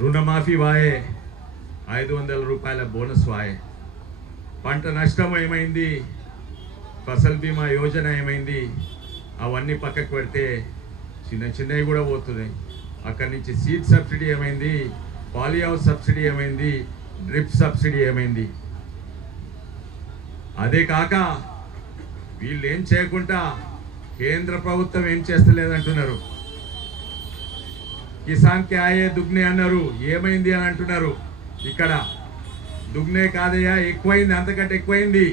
రుణమాఫీ వాయే, 500 రూపాయల బోనస్ వాయే, పంట నష్టం ఏమైంది, ఫసల్ బీమా యోజన ఏమైంది, అవన్నీ పక్కకు పెడితే చిన్న చిన్నవి కూడా పోతున్నాయి. అక్కడి నుంచి సీడ్ సబ్సిడీ ఏమైంది, పాలీ హౌస్ సబ్సిడీ ఏమైంది, డ్రిప్ సబ్సిడీ ఏమైంది. అదే కాక వీళ్ళు ఏం చేయకుండా కేంద్ర ప్రభుత్వం ఏం చేస్తలేదంటున్నారు. కిసాన్ కే ఆయే దుగ్నే అన్నారు, ఏమైంది అని అంటున్నారు. ఇక్కడ దుగ్నే కాదయ్యా, ఎక్కువైంది, అంతకంటే ఎక్కువైంది.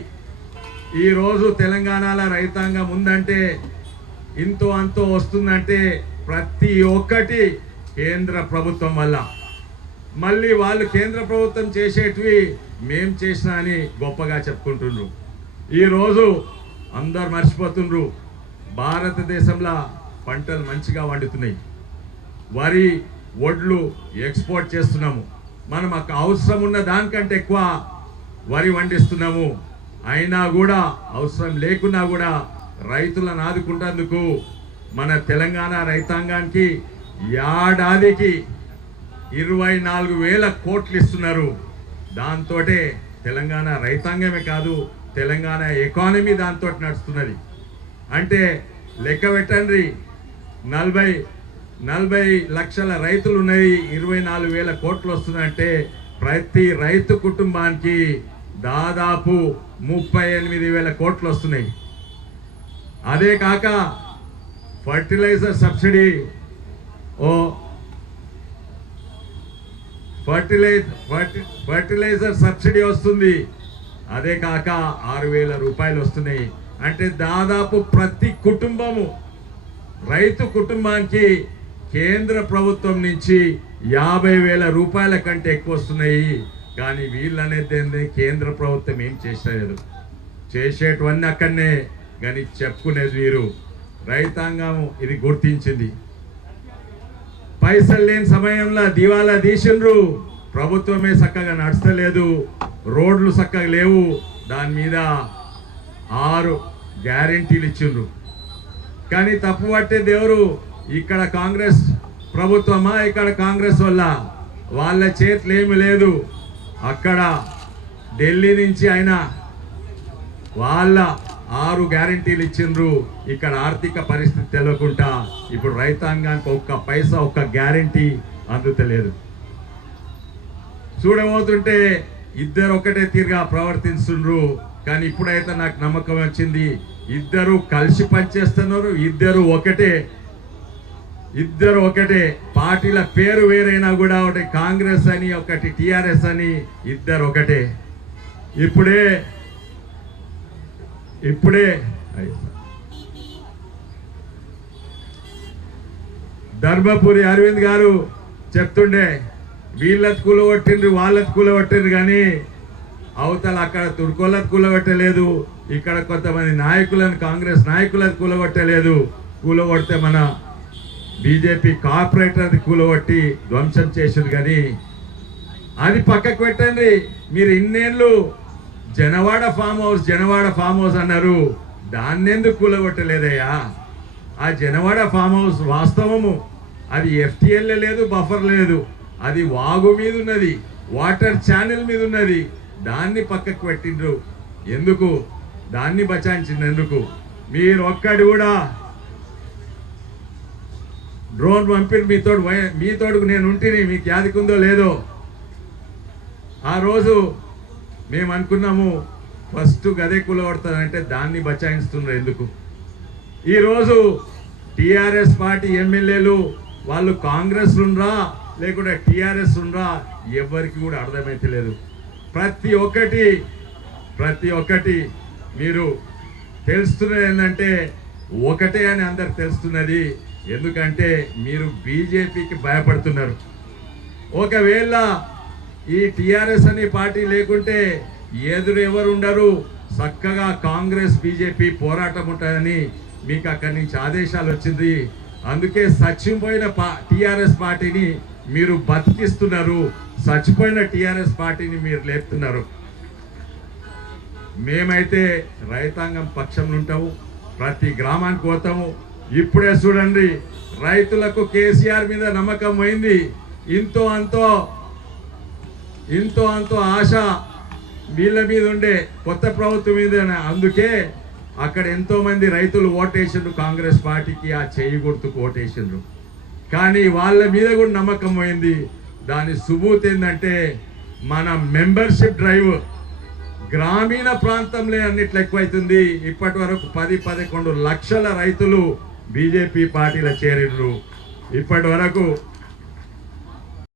ఈరోజు తెలంగాణలో రైతాంగం ఉందంటే, ఇంతో అంతో వస్తుందంటే ప్రతి ఒక్కటి కేంద్ర ప్రభుత్వం వల్ల. మళ్ళీ వాళ్ళు కేంద్ర ప్రభుత్వం చేసేటివి మేం చేసినా అని గొప్పగా చెప్పుకుంటుండ్రు. ఈరోజు అందరు మర్చిపోతుండ్రు, భారతదేశంలో పంటలు మంచిగా వండుతున్నాయి. వరి వడ్లు ఎక్స్పోర్ట్ చేస్తున్నాము. మనం అవసరం ఉన్న దానికంటే ఎక్కువ వరి వండిస్తున్నాము. అయినా కూడా అవసరం లేకున్నా కూడా రైతులను ఆదుకుంటేందుకు మన తెలంగాణ రైతాంగానికి ఏడాదికి 24,000 కోట్లు ఇస్తున్నారు. దాంతో తెలంగాణ రైతాంగమే కాదు, తెలంగాణ ఎకానమీ దాంతో నడుస్తున్నది. అంటే లెక్క పెట్టండి, 40 లక్షల రైతులు ఉన్నాయి, 24,000 కోట్లు వస్తుందంటే ప్రతి రైతు కుటుంబానికి దాదాపు 38,000 కోట్లు వస్తున్నాయి. అదే కాక ఫర్టిలైజర్ సబ్సిడీ ఫర్టిలైజర్ సబ్సిడీ వస్తుంది. అదే కాక 6,000 రూపాయలు వస్తున్నాయి. అంటే దాదాపు ప్రతి కుటుంబము, రైతు కుటుంబానికి కేంద్ర ప్రభుత్వం నుంచి 50,000 రూపాయల కంటే ఎక్కువ వస్తున్నాయి. కానీ వీళ్ళనేది కేంద్ర ప్రభుత్వం ఏం చేసలేదు, చేసేటివన్నీ అక్కడనే, కానీ చెప్పుకునేది వీరు. రైతాంగం ఇది గుర్తించింది. పైసలు లేని సమయంలో దివాలా తీసిండ్రు, ప్రభుత్వమే చక్కగా నడుస్తలేదు, రోడ్లు చక్కగా లేవు, దాని మీద 6 గ్యారెంటీలు ఇచ్చిండ్రు. కానీ తప్పు పట్టే దేవురు ఇక్కడ కాంగ్రెస్ ప్రభుత్వమా, ఇక్కడ కాంగ్రెస్ వాళ్ళ చేతులు ఏమి లేదు. అక్కడ ఢిల్లీ నుంచి అయినా వాళ్ళ 6 గ్యారెంటీలు ఇచ్చిండ్రు. ఇక్కడ ఆర్థిక పరిస్థితి తెలియకుండా ఇప్పుడు రైతాంగానికి ఒక్క పైసా, ఒక్క గ్యారెంటీ అందుతలేదు. చూడబోతుంటే ఇద్దరు ఒకటే తీరుగా ప్రవర్తిస్తుండ్రు. కానీ ఇప్పుడైతే నాకు నమ్మకం వచ్చింది, ఇద్దరు కలిసి పనిచేస్తున్నారు, ఇద్దరు ఒకటే. పార్టీల పేరు వేరైనా కూడా ఒకటి కాంగ్రెస్ అని, ఒకటి టిఆర్ఎస్ అని, ఇద్దరు ఒకటే. ఇప్పుడే ధర్మపురి అరవింద్ గారు చెప్తుండే, వీళ్ళది కూలగొట్టిండ్రు, వాళ్ళది కూలగొట్టిండ్రు, కానీ అవతల అక్కడ తుర్కోళ్ళది కూలగొట్టలేదు, ఇక్కడ కొంతమంది నాయకులను, కాంగ్రెస్ నాయకులను కూలగొట్టలేదు. కూలగొడితే మన బీజేపీ కార్పొరేటర్ది కూలగొట్టి ధ్వంసం చేసింది. కానీ అది పక్కకు పెట్టండి. మీరు ఇన్నేళ్ళు జనవాడ ఫామ్ హౌస్ అన్నారు, దాన్ని ఎందుకు కూలగొట్టలేదయ్యా? ఆ జనవాడ ఫామ్ హౌస్ వాస్తవము, అది ఎఫ్టీఎల్ లేదు, బఫర్ లేదు, అది వాగు మీద ఉన్నది, వాటర్ ఛానల్ మీద ఉన్నది. దాన్ని పక్కకు పెట్టిండ్రు. ఎందుకు? దాన్ని బచాయించింది ఎందుకు? మీరు ఒక్కడి కూడా డ్రోన్ పంపిణీ మీతోడు నేను ఉంటిని, మీకు యాదికుందో లేదో. ఆ రోజు మేము అనుకున్నాము ఫస్ట్ గదే కూలగొడతానంటే దాన్ని బచాయిస్తున్నారు ఎందుకు? ఈరోజు టిఆర్ఎస్ పార్టీ ఎమ్మెల్యేలు వాళ్ళు కాంగ్రెస్ ఉండ్రా లేకుంటే టిఆర్ఎస్ ఉండ్రా ఎవరికి కూడా అర్థమైతలేదు. ప్రతి ఒక్కటి మీరు తెలుస్తున్నది ఏంటంటే ఒకటే అని అందరికి తెలుస్తున్నది. ఎందుకంటే మీరు బీజేపీకి భయపడుతున్నారు. ఒకవేళ ఈ టిఆర్ఎస్ అనే పార్టీ లేకుంటే ఎదురు ఎవరు ఉండరు, చక్కగా కాంగ్రెస్ బీజేపీ పోరాటం ఉంటుందని మీకు అక్కడి నుంచి ఆదేశాలు వచ్చింది. అందుకే చచ్చిపోయిన టిఆర్ఎస్ పార్టీని మీరు బతికిస్తున్నారు, చచ్చిపోయిన టిఆర్ఎస్ పార్టీని మీరు లేపుతున్నారు. మేమైతే రైతాంగం పక్షంలో ఉంటాము, ప్రతి గ్రామానికి పోతాము. ఇప్పుడే చూడండి, రైతులకు కేసీఆర్ మీద నమ్మకం పోయింది. ఇంతో అంతో ఆశ వీళ్ళ మీద ఉండే కొత్త ప్రభుత్వం మీద. అందుకే అక్కడ ఎంతో మంది రైతులు ఓటేసిండ్రు కాంగ్రెస్ పార్టీకి, ఆ చెయ్యి గుర్తుకు ఓటేసిండ్రు. కానీ వాళ్ళ మీద కూడా నమ్మకం పోయింది. దాని సుబూత్ ఏంటంటే మన మెంబర్షిప్ డ్రైవ్ గ్రామీణ ప్రాంతంలో అన్నిట్లో ఎక్కువైతుంది. ఇప్పటి వరకు 10-11 లక్షల రైతులు బీజేపీ పార్టీలో చేరిండ్రు. ఇప్పటి వరకు